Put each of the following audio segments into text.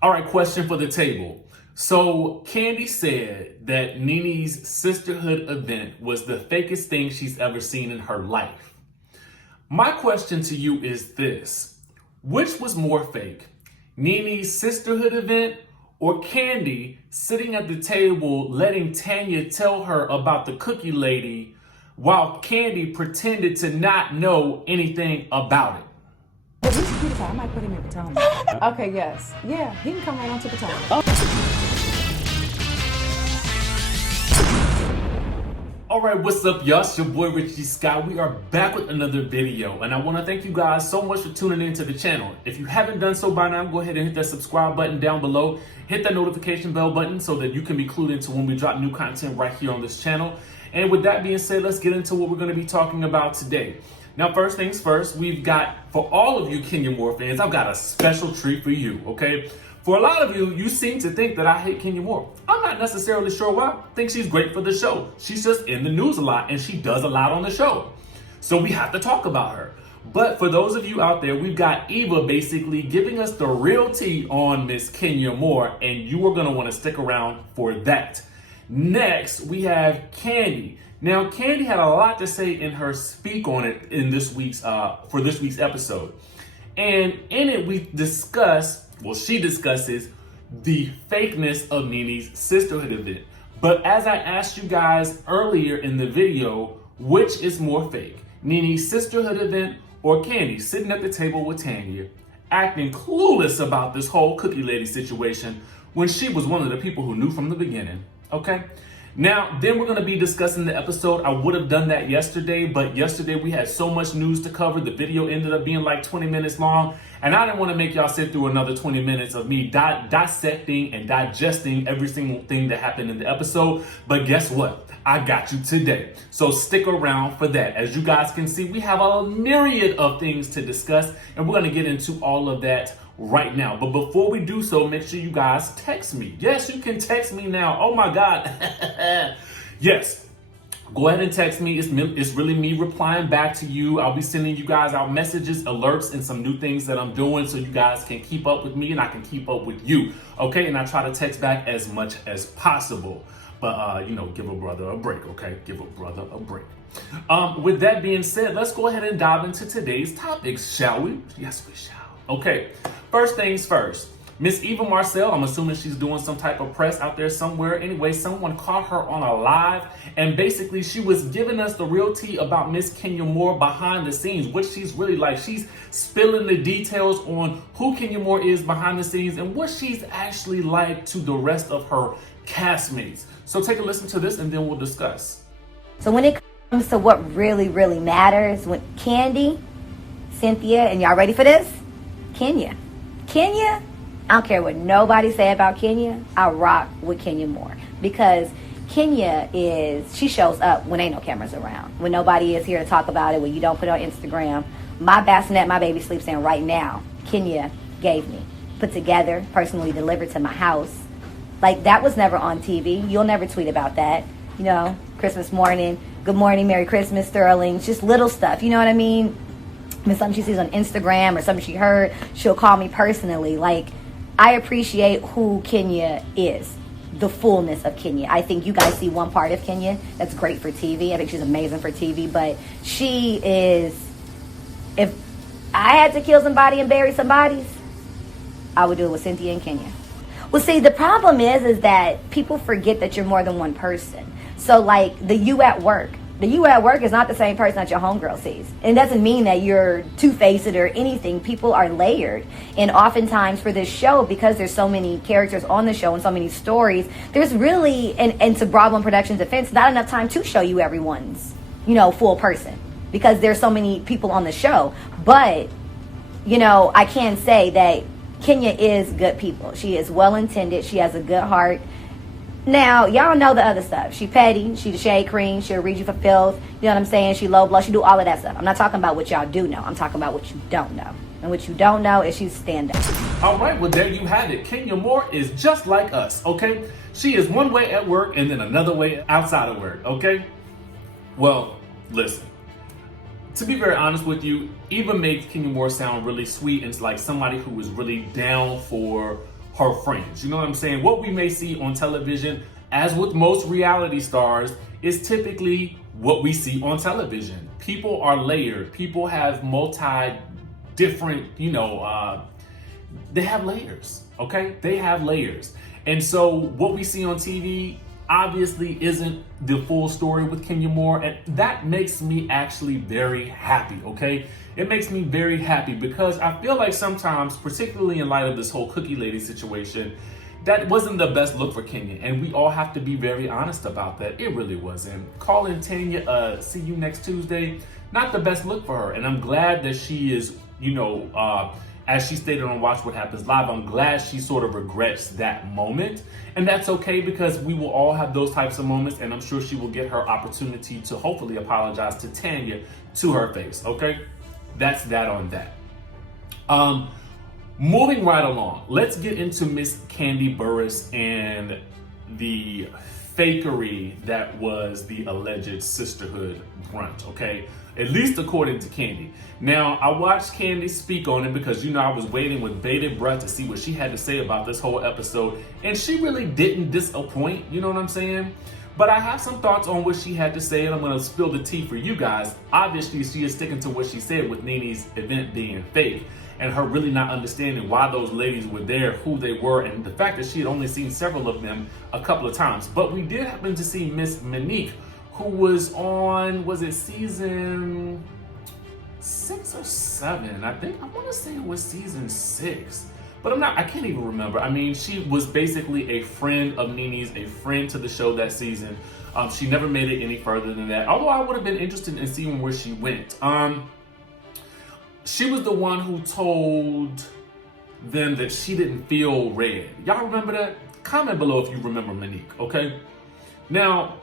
All right, question for the table. So Kandi said that Nene's Sisterhood event was the fakest thing she's ever seen in her life. My question to you is this: which was more fake, Nene's Sisterhood event or Kandi sitting at the table letting Tanya tell her about the cookie lady while Kandi pretended to not know anything about it? I might put him in Potomac. Okay, yes. Yeah, he can come right on to Potomac. All right, what's up, y'all? It's your boy Richie Scott. We are back with another video, and I want to thank you guys so much for tuning into the channel. If you haven't done so by now, go ahead and hit that subscribe button down below. Hit that notification bell button so that you can be clued into when we drop new content right here on this channel. And with that being said, let's get into what we're going to be talking about today. Now, first things first, we've got, for all of you Kenya Moore fans, I've got a special treat for you, okay? For a lot of you, you seem to think that I hate Kenya Moore. I'm not necessarily sure why. I think she's great for the show. She's just in the news a lot, and she does a lot on the show. So we have to talk about her. But for those of you out there, we've got EVA basically giving us the real tea on Miss Kenya Moore, and you are going to want to stick around for that. Next, we have Kandi. Now, Kandi had a lot to say in her speak on it in this week's for this week's episode. And in it, we discuss, well, she discusses the fakeness of Nene's Sisterhood event. But as I asked you guys earlier in the video, which is more fake? Nene's Sisterhood event or Kandi sitting at the table with Tanya, acting clueless about this whole cookie lady situation when she was one of the people who knew from the beginning, okay? Now, then we're going to be discussing the episode. I would have done that yesterday, but yesterday we had so much news to cover. The video ended up being like 20 minutes long, and I didn't want to make y'all sit through another 20 minutes of me dissecting and digesting every single thing that happened in the episode. But guess what? I got you today. So stick around for that. As you guys can see, we have a myriad of things to discuss, and we're going to get into all of that right now. But before we do so, make sure you guys text me. Yes, you can text me now. Oh my God. Yes. Go ahead and text me. It's really me replying back to you. I'll be sending you guys out messages, alerts, and some new things that I'm doing so you guys can keep up with me and I can keep up with you. Okay? And I try to text back as much as possible. But, give a brother a break, okay? Give a brother a break. With that being said, let's go ahead and dive into today's topics, shall we? Yes, we shall. Okay, first things first. Miss EVA Marcille, I'm assuming she's doing some type of press out there somewhere. Anyway, someone caught her on a live, and basically she was giving us the real tea about Miss Kenya Moore behind the scenes, what she's really like. She's spilling the details on who Kenya Moore is behind the scenes and what she's actually like to the rest of her castmates. So take a listen to this and then we'll discuss. So when it comes to what really, really matters, when Kandi, Cynthia, and y'all ready for this? Kenya, I don't care what nobody say about Kenya. I rock with Kenya Moore because Kenya she shows up when ain't no cameras around, when nobody is here to talk about it, when you don't put it on Instagram. My bassinet my baby sleeps in right now, Kenya gave me, put together, personally delivered to my house. Like, that was never on TV. You'll never tweet about that. Christmas morning, good morning, Merry Christmas, Sterling, just little stuff, you know what I mean? If something she sees on Instagram or something she heard, she'll call me personally. Like, I appreciate who Kenya is, the fullness of Kenya. I think you guys see one part of Kenya that's great for TV. I think she's amazing for TV, but she is, if I had to kill somebody and bury somebody, I would do it with Cynthia and Kenya. Well, see, the problem is that people forget that you're more than one person. So, like, the you at work is not the same person that your homegirl sees. And it doesn't mean that you're two-faced or anything. People are layered. And oftentimes for this show, because there's so many characters on the show and so many stories, there's really, and to Bravo Productions' defense, not enough time to show you everyone's, full person. Because there's so many people on the show. But, I can say that Kenya is good people. She is well-intended. She has a good heart. Now, y'all know the other stuff. She petty. She the shade queen. She'll read you for filth. You know what I'm saying? She low blow. She do all of that stuff. I'm not talking about what y'all do know. I'm talking about what you don't know. And what you don't know is she's stand-up. All right, well, there you have it. Kenya Moore is just like us, okay? She is one way at work and then another way outside of work, okay? Well, listen. To be very honest with you, Eva made Kenya Moore sound really sweet and like somebody who was really down for her friends. You know what I'm saying? What we may see on television, as with most reality stars, is typically what we see on television. People are layered. People have different, they have layers, okay? They have layers. And so what we see on TV obviously isn't the full story with Kenya Moore, and that makes me actually very happy, okay? It makes me very happy because I feel like sometimes, particularly in light of this whole Cookie Lady situation, that wasn't the best look for Kenya, and we all have to be very honest about that. It really wasn't. Calling Tanya, see you next Tuesday, not the best look for her, and I'm glad that she is, as she stated on Watch What Happens Live, I'm glad she sort of regrets that moment. And that's okay because we will all have those types of moments, and I'm sure she will get her opportunity to hopefully apologize to Tanya to her face, okay? That's that on that. Moving right along, let's get into Miss Kandi Burruss and the fakery that was the alleged Sisterhood brunch, okay? At least according to Kandi. Now, I watched Kandi speak on it because, I was waiting with bated breath to see what she had to say about this whole episode, and she really didn't disappoint, you know what I'm saying? But I have some thoughts on what she had to say, and I'm gonna spill the tea for you guys. Obviously, she is sticking to what she said with Nene's event being fake, and her really not understanding why those ladies were there, who they were, and the fact that she had only seen several of them a couple of times. But we did happen to see Miss Monique, who was on, was it season 6 or 7? I want to say it was season 6. But I can't even remember. I mean, she was basically a friend of Nene's, a friend to the show that season. She never made it any further than that, although I would have been interested in seeing where she went. She was the one who told them that she didn't feel red. Y'all remember that? Comment below if you remember Monique, okay? Now,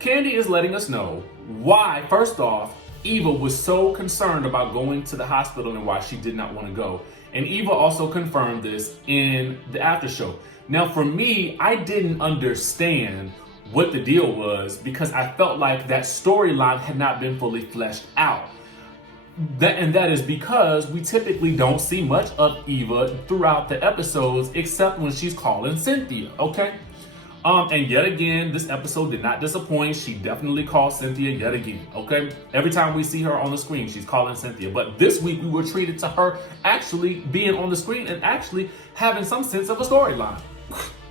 Kandi is letting us know why, first off, Eva was so concerned about going to the hospital and why she did not want to go. And Eva also confirmed this in the after show. Now, for me, I didn't understand what the deal was because I felt like that storyline had not been fully fleshed out. That is because we typically don't see much of Eva throughout the episodes except when she's calling Cynthia, okay? And yet again, this episode did not disappoint. She definitely called Cynthia yet again, okay? Every time we see her on the screen, she's calling Cynthia. But this week, we were treated to her actually being on the screen and actually having some sense of a storyline.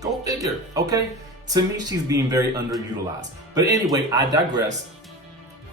Go figure, okay? To me, she's being very underutilized. But anyway, I digress.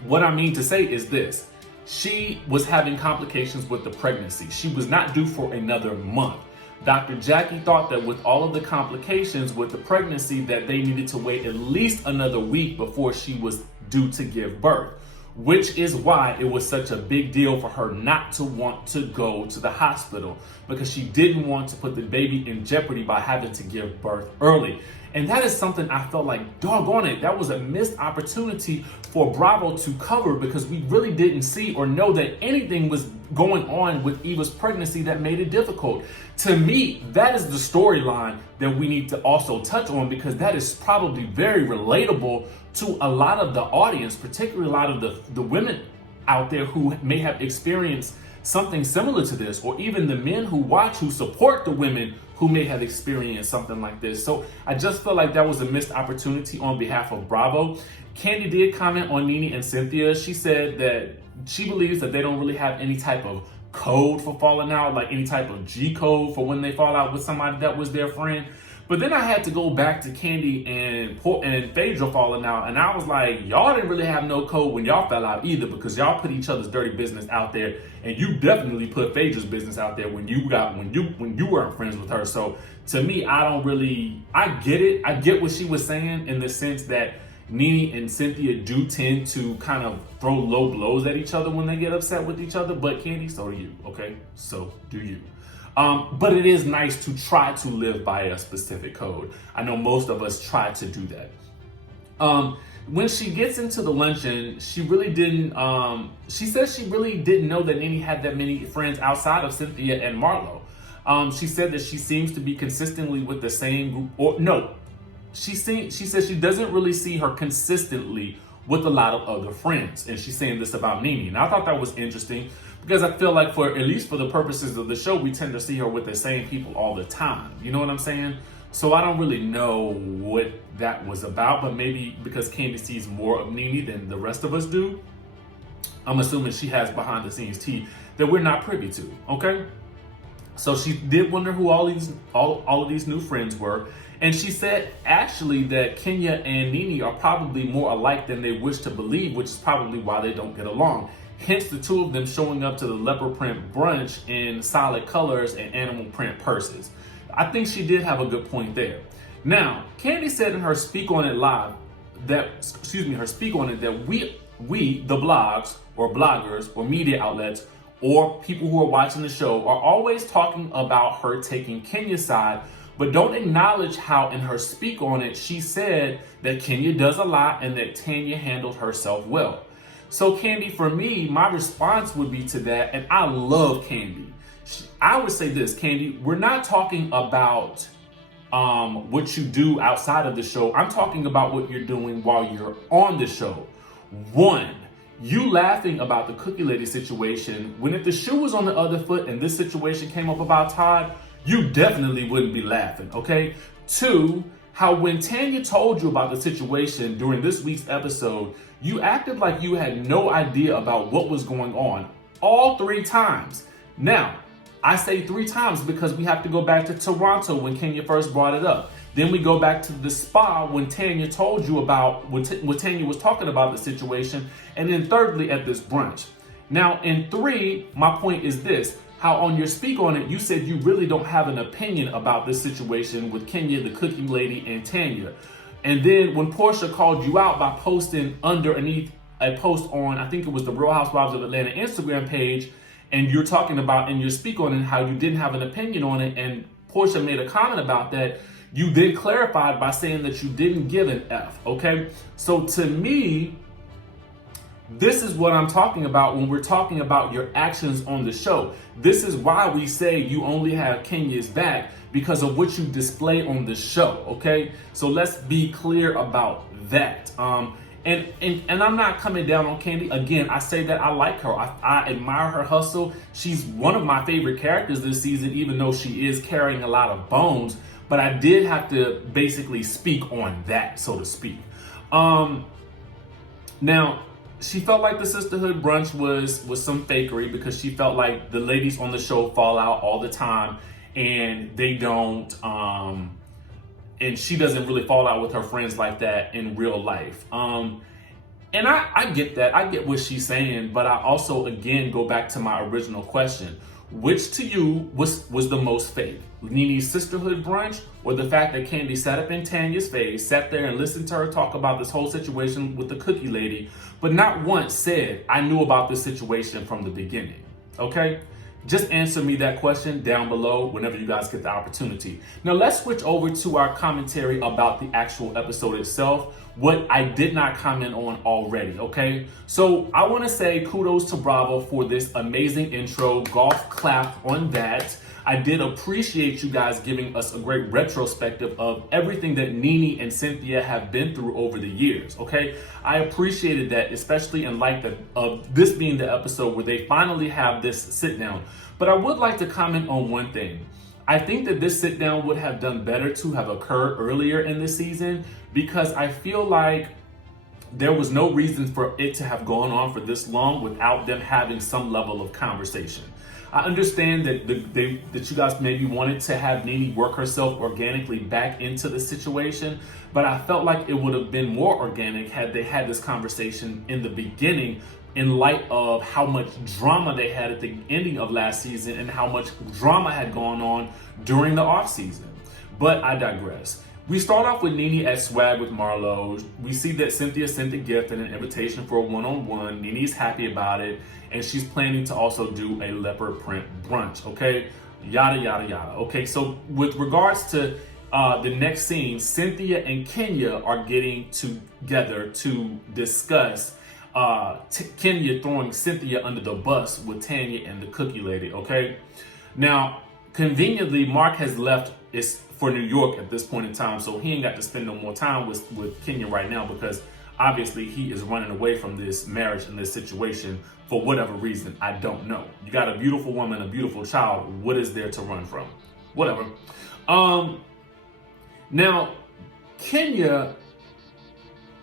What I mean to say is this. She was having complications with the pregnancy. She was not due for another month. Dr. Jackie thought that with all of the complications with the pregnancy that they needed to wait at least another week before she was due to give birth, which is why it was such a big deal for her not to want to go to the hospital because she didn't want to put the baby in jeopardy by having to give birth early. And that is something I felt like, doggone it, that was a missed opportunity for Bravo to cover because we really didn't see or know that anything was going on with Eva's pregnancy that made it difficult. To me, that is the storyline that we need to also touch on because that is probably very relatable to a lot of the audience, particularly a lot of the women out there who may have experienced something similar to this, or even the men who watch, who support the women who may have experienced something like this. So I just feel like that was a missed opportunity on behalf of Bravo. Kandi did comment on Nene and Cynthia. She said that she believes that they don't really have any type of code for falling out, like any type of G code for when they fall out with somebody that was their friend. But then I had to go back to Kandi and Phaedra falling out, and I was like, y'all didn't really have no code when y'all fell out either, because y'all put each other's dirty business out there, and you definitely put Phaedra's business out there when you weren't friends with her. So to me, I get it. I get what she was saying in the sense that Nene and Cynthia do tend to kind of throw low blows at each other when they get upset with each other, but Kandi, so do you, okay? So do you. But it is nice to try to live by a specific code. I know most of us try to do that. When she gets into the luncheon, she really didn't, she says she really didn't know that Nene had that many friends outside of Cynthia and Marlo. She said that she seems to be consistently with the same group, or no, she says she doesn't really see her consistently with a lot of other friends. And she's saying this about Nene. And I thought that was interesting because I feel like for, at least for the purposes of the show, we tend to see her with the same people all the time. You know what I'm saying? So I don't really know what that was about, but maybe because Kandi sees more of Nene than the rest of us do, I'm assuming she has behind the scenes tea that we're not privy to, okay? So she did wonder who all of these new friends were. And she said actually that Kenya and Nene are probably more alike than they wish to believe, which is probably why they don't get along. Hence the two of them showing up to the leopard print brunch in solid colors and animal print purses. I think she did have a good point there. Now, Kandi said in her Speak On It live that, that we, the blogs or bloggers or media outlets or people who are watching the show are always talking about her taking Kenya's side, but don't acknowledge how in her Speak On It, she said that Kenya does a lot and that Tanya handled herself well. So Kandi, for me, my response would be to that, and I love Kandi. I would say this, Kandi, we're not talking about what you do outside of the show. I'm talking about what you're doing while you're on the show. One, you laughing about the cookie lady situation, when if the shoe was on the other foot and this situation came up about Todd, you definitely wouldn't be laughing, okay? Two, how when Tanya told you about the situation during this week's episode, you acted like you had no idea about what was going on all 3 times. Now, I say 3 times because we have to go back to Toronto when Kenya first brought it up. Then we go back to the spa when Tanya told you about, when Tanya was talking about the situation. And then thirdly, at this brunch. Now, in 3, my point is this. How on your Speak On It, you said you really don't have an opinion about this situation with Kenya, the cooking lady, and Tanya. And then when Porsha called you out by posting underneath a post on, I think it was the Real Housewives of Atlanta Instagram page, and you're talking about in your Speak On It how you didn't have an opinion on it, and Porsha made a comment about that, you then clarified by saying that you didn't give an F, okay? So to me, this is what I'm talking about when we're talking about your actions on the show. This is why we say you only have Kenya's back, because of what you display on the show, okay? So let's be clear about that. And I'm not coming down on Kandi. Again, I say that I like her. I admire her hustle. She's one of my favorite characters this season, even though she is carrying a lot of bones. But I did have to basically speak on that, so to speak. Now, she felt like the Sisterhood brunch was some fakery because she felt like the ladies on the show fall out all the time and they don't, and she doesn't really fall out with her friends like that in real life. And I get that. I get what she's saying, but I also, again, go back to my original question. Which to you was the most fake? Nene's Sisterhood brunch, or the fact that Kandi sat up in Tanya's face, sat there and listened to her talk about this whole situation with the cookie lady, but not once said, I knew about this situation from the beginning, okay? Just answer me that question down below whenever you guys get the opportunity. Now let's switch over to our commentary about the actual episode itself, what I did not comment on already, okay? So I want to say kudos to Bravo for this amazing intro, golf clap on that. I did appreciate you guys giving us a great retrospective of everything that Nene and Cynthia have been through over the years, okay? I appreciated that, especially in light of this being the episode where they finally have this sit down. But I would like to comment on one thing. I think that this sit down would have done better to have occurred earlier in the season, because I feel like there was no reason for it to have gone on for this long without them having some level of conversation. I understand that that you guys maybe wanted to have Nene work herself organically back into the situation, but I felt like it would have been more organic had they had this conversation in the beginning, in light of how much drama they had at the ending of last season and how much drama had gone on during the off season. But I digress. We start off with Nene at Swag with Marlo. We see that Cynthia sent a gift and an invitation for a one-on-one. Nene's happy about it, and she's planning to also do a leopard print brunch, okay? Yada, yada, yada. Okay, so with regards to the next scene, Cynthia and Kenya are getting together to discuss Kenya throwing Cynthia under the bus with Tanya and the cookie lady, okay? Now, conveniently, Mark has left for New York at this point in time, so he ain't got to spend no more time with Kenya right now, because obviously he is running away from this marriage and this situation for whatever reason. I don't know. You got a beautiful woman, a beautiful child. What is there to run from? Whatever. Now, Kenya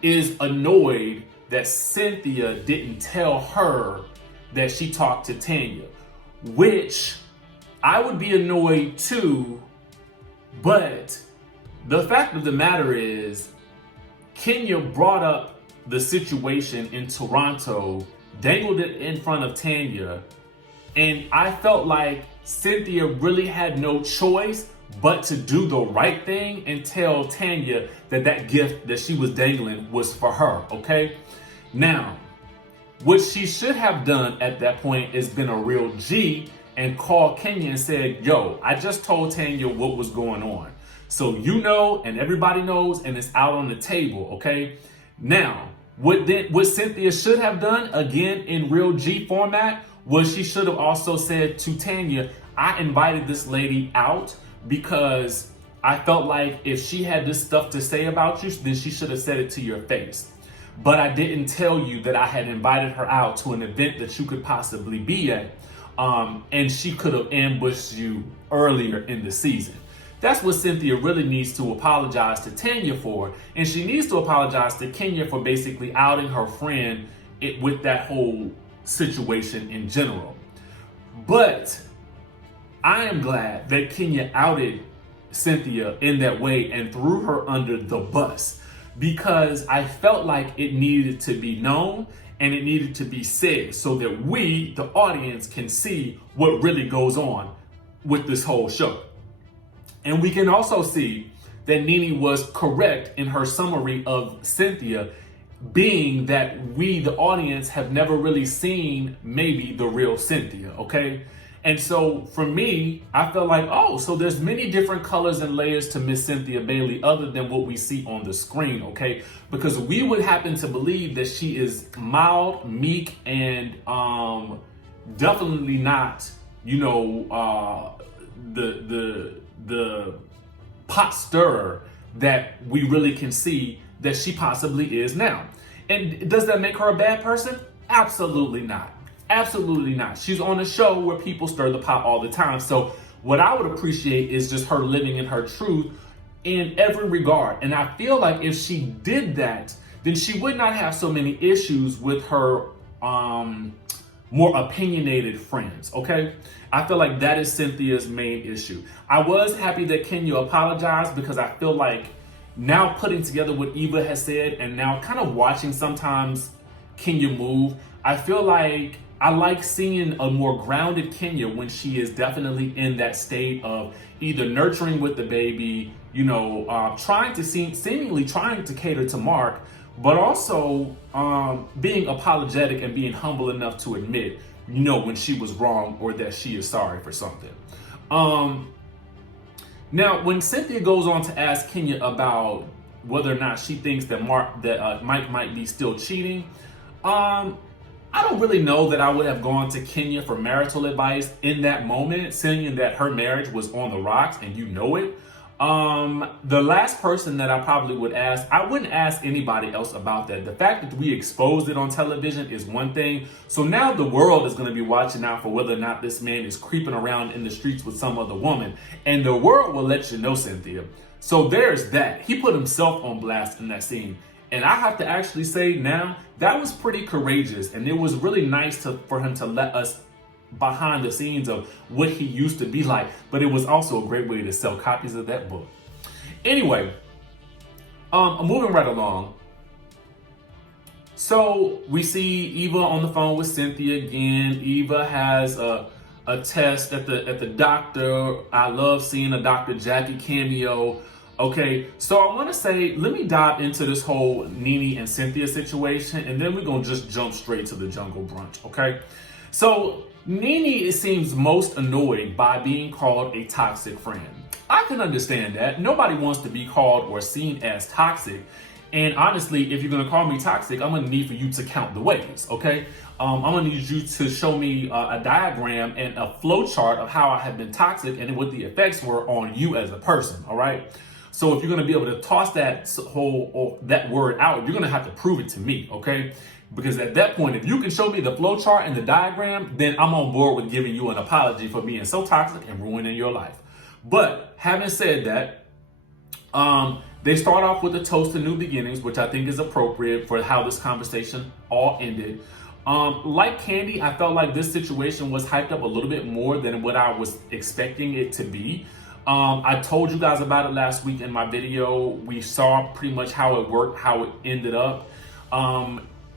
is annoyed that Cynthia didn't tell her that she talked to Tanya, which I would be annoyed too, but the fact of the matter is, Kenya brought up the situation in Toronto, dangled it in front of Tanya, and I felt like Cynthia really had no choice but to do the right thing and tell Tanya that that gift that she was dangling was for her, okay? Now, what she should have done at that point is been a real G and called Kenya and said, yo, I just told Tanya what was going on. So you know, and everybody knows, and it's out on the table, okay? Now, what Cynthia should have done, again, in real G format, was she should have also said to Tanya, I invited this lady out because I felt like if she had this stuff to say about you, then she should have said it to your face. But I didn't tell you that I had invited her out to an event that you could possibly be at. And she could have ambushed you earlier in the season. That's what Cynthia really needs to apologize to Tanya for. And she needs to apologize to Kenya for basically outing her friend with that whole situation in general. But I am glad that Kenya outed Cynthia in that way and threw her under the bus, because I felt like it needed to be known and it needed to be said so that we, the audience, can see what really goes on with this whole show. And we can also see that Nene was correct in her summary of Cynthia, being that we, the audience, have never really seen maybe the real Cynthia, okay? And so for me, I felt like, oh, so there's many different colors and layers to Miss Cynthia Bailey other than what we see on the screen, okay? Because we would happen to believe that she is mild, meek, and definitely not, you know, the pot stirrer that we really can see that she possibly is now. And does that make her a bad person? Absolutely not. Absolutely not. She's on a show where people stir the pot all the time. So what I would appreciate is just her living in her truth in every regard. And I feel like if she did that, then she would not have so many issues with her more opinionated friends, okay? I feel like that is Cynthia's main issue. I was happy that Kenya apologized, because I feel like now putting together what Eva has said and now kind of watching sometimes Kenya move, I feel like I like seeing a more grounded Kenya when she is definitely in that state of either nurturing with the baby, you know, seemingly trying to cater to Mark, but also being apologetic and being humble enough to admit, you know, when she was wrong or that she is sorry for something. Now, when Cynthia goes on to ask Kenya about whether or not she thinks that Mike might be still cheating, I don't really know that I would have gone to Kenya for marital advice in that moment, seeing that her marriage was on the rocks and you know it. The last person that I probably would ask, I wouldn't ask anybody else about that. The fact that we exposed it on television is one thing. So now the world is going to be watching out for whether or not this man is creeping around in the streets with some other woman. And the world will let you know, Cynthia. So there's that. He put himself on blast in that scene. And I have to actually say now, that was pretty courageous. And it was really nice for him to let us behind the scenes of what he used to be like. But it was also a great way to sell copies of that book. Anyway, moving right along. So we see Eva on the phone with Cynthia again. Eva has a test at the doctor. I love seeing a Dr. Jackie cameo. Okay, so I want to say, let me dive into this whole Nene and Cynthia situation, and then we're going to just jump straight to the jungle brunch, okay? So Nene seems most annoyed by being called a toxic friend. I can understand that. Nobody wants to be called or seen as toxic. And honestly, if you're going to call me toxic, I'm going to need for you to count the ways, okay? I'm going to need you to show me a diagram and a flow chart of how I have been toxic and what the effects were on you as a person, all right? So if you're going to be able to toss that that word out, you're going to have to prove it to me, okay? Because at that point, if you can show me the flow chart and the diagram, then I'm on board with giving you an apology for being so toxic and ruining your life. But having said that, they start off with a toast to new beginnings, which I think is appropriate for how this conversation all ended. Like Kandi, I felt like this situation was hyped up a little bit more than what I was expecting it to be. I told you guys about it last week in my video. We saw pretty much how it worked, how it ended up.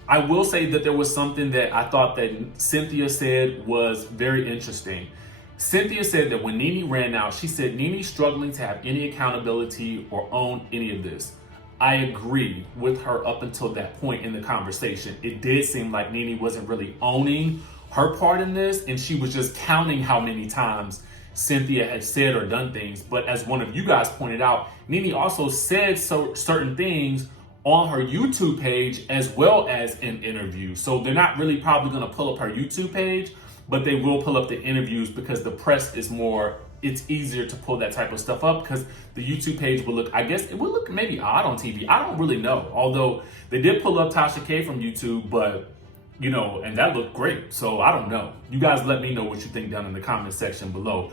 I will say that there was something that I thought that Cynthia said was very interesting. Cynthia said that when Nene ran out, she said Nene's struggling to have any accountability or own any of this. I agree with her up until that point in the conversation. It did seem like Nene wasn't really owning her part in this, and she was just counting how many times Cynthia had said or done things. But as one of you guys pointed out, Nene also said certain things on her YouTube page as well as in interviews. So they're not really probably going to pull up her YouTube page, but they will pull up the interviews because the press is more, it's easier to pull that type of stuff up because the YouTube page will look, I guess it will look maybe odd on TV. I don't really know. Although they did pull up Tasha K from YouTube, but you know, and that looked great. So I don't know. You guys let me know what you think down in the comment section below.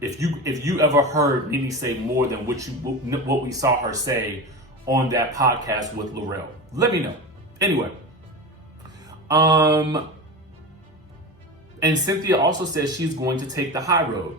If you ever heard Nene say more than what we saw her say on that podcast with Laurel, let me know. Anyway, and Cynthia also says she's going to take the high road.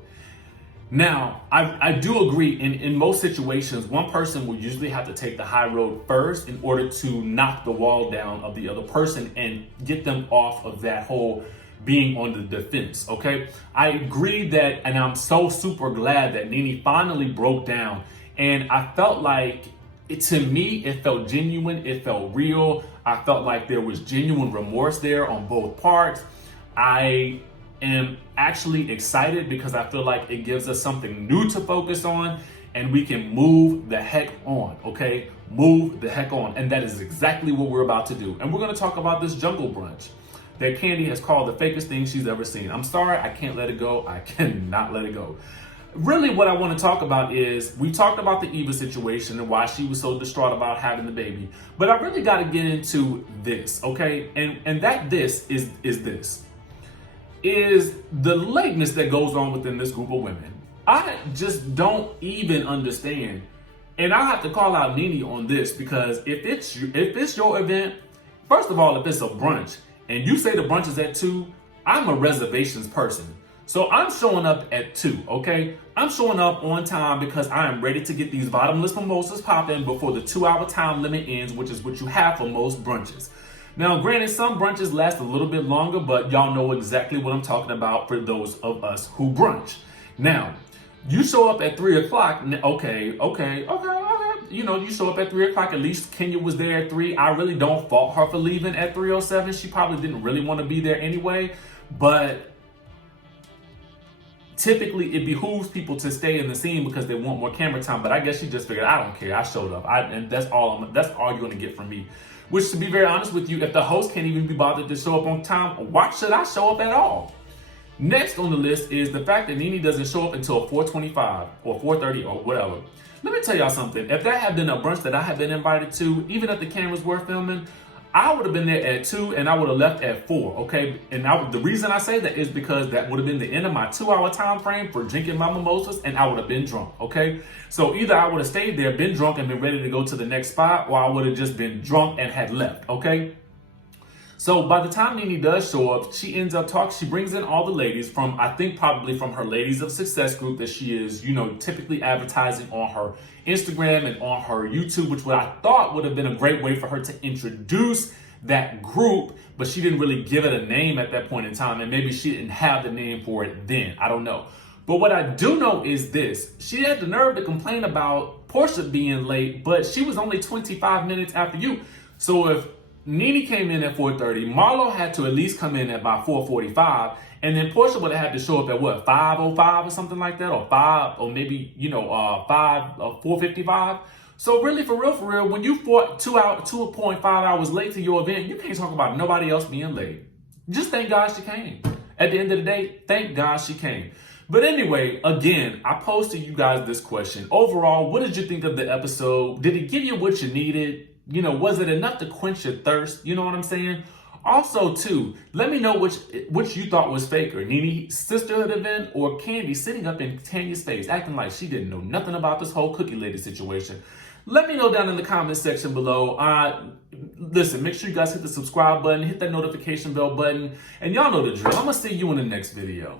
Now, I do agree in most situations, one person will usually have to take the high road first in order to knock the wall down of the other person and get them off of that whole being on the defense, okay? I agree that, and I'm so super glad that Nene finally broke down, and I felt like, to me, it felt genuine, it felt real. I felt like there was genuine remorse there on both parts. I am actually excited because I feel like it gives us something new to focus on and we can move the heck on, okay? Move the heck on. And that is exactly what we're about to do. And we're gonna talk about this jungle brunch that Kandi has called the fakest thing she's ever seen. I'm sorry, I can't let it go. I cannot let it go. Really what I want to talk about is, we talked about the EVA situation and why she was so distraught about having the baby. But I really got to get into this, okay? And that this is the lateness that goes on within this group of women. I just don't even understand. And I have to call out Nene on this because if it's your event, first of all, if it's a brunch and you say the brunch is at 2, I'm a reservations person. So I'm showing up at 2, okay? I'm showing up on time because I am ready to get these bottomless mimosas popping before the 2-hour time limit ends, which is what you have for most brunches. Now, granted, some brunches last a little bit longer, but y'all know exactly what I'm talking about for those of us who brunch. Now, you show up at 3 o'clock, okay. You know, you show up at 3 o'clock, at least Kenya was there at 3. I really don't fault her for leaving at 3:07. She probably didn't really want to be there anyway, but typically it behooves people to stay in the scene because they want more camera time. But I guess she just figured, I don't care, I showed up. And that's all you're gonna get from me. Which, to be very honest with you, if the host can't even be bothered to show up on time, why should I show up at all? Next on the list is the fact that Nene doesn't show up until 4:25 or 4:30 or whatever. Let me tell y'all something. If that had been a brunch that I had been invited to, even if the cameras were filming, I would have been there at 2 and I would have left at 4, okay? And the reason I say that is because that would have been the end of my 2-hour time frame for drinking my mimosas and I would have been drunk, okay? So either I would have stayed there, been drunk and been ready to go to the next spot, or I would have just been drunk and had left, okay? So by the time Nene does show up, she ends up she brings in all the ladies from, I think probably from her Ladies of Success group that she is, you know, typically advertising on her Instagram and on her YouTube, which I thought would have been a great way for her to introduce that group, but she didn't really give it a name at that point in time, and maybe she didn't have the name for it then. I don't know. But what I do know is this. She had the nerve to complain about Porsha being late, but she was only 25 minutes after you. So if Nene came in at 4:30, Marlo had to at least come in at about 4:45, and then Porsha would have had to show up at what, 5:05 or something like that, or 5, or maybe, you know, 4:55. So really, for real, when you 2.5 hours late to your event, you can't talk about nobody else being late. Just thank God she came. At the end of the day, thank God she came. But anyway, again, I posed to you guys this question. Overall, what did you think of the episode? Did it give you what you needed? You know, was it enough to quench your thirst? You know what I'm saying? Also, too, let me know which you thought was faker, Nene's sisterhood event or Kandi sitting up in Tanya's face, acting like she didn't know nothing about this whole cookie lady situation. Let me know down in the comment section below. Listen, make sure you guys hit the subscribe button, hit that notification bell button, and y'all know the drill. I'm gonna see you in the next video.